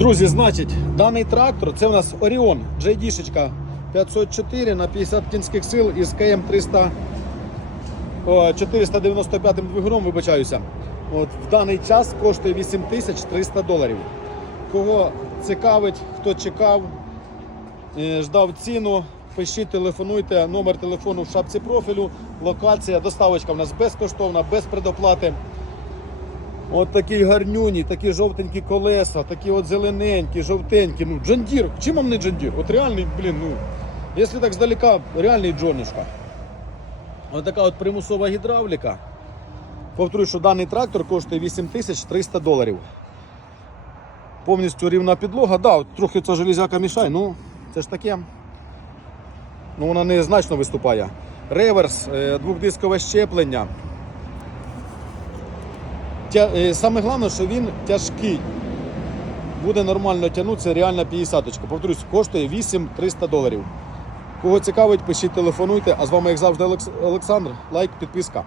Друзі, значить, даний трактор це у нас Orion JD 504 на 50 кінських сил із КМ 300 495 двигуном, вибачаюся. От, в даний час коштує 8300 доларів. Кого цікавить, хто чекав, е, ждав ціну, пишіть, телефонуйте, номер телефону в шапці профілю, локація, доставочка в нас безкоштовна, без предоплати. От такі гарнюні, такі жовтенькі колеса, такі от зелененькі, жовтенькі. Ну, Джандір. Чим вам не Джандір? От реальний, блін, ну. Якщо так здалека, реальний Джонішка. Ось така от примусова гідравліка. Повторюю, що даний трактор коштує 8300 доларів. Повністю рівна підлога. Да, от трохи ця железяка мішає, ну це ж таке. Ну, вона не значно виступає. Реверс, е, двохдискове щеплення. Е, саме головне, що він тяжкий. Буде нормально тягнутися, реальна 50 Повторюсь, коштує 8300 доларів. Кого цікавить, пишіть, телефонуйте. А з вами, як завжди, Олекс- Олександр. Лайк, підписка.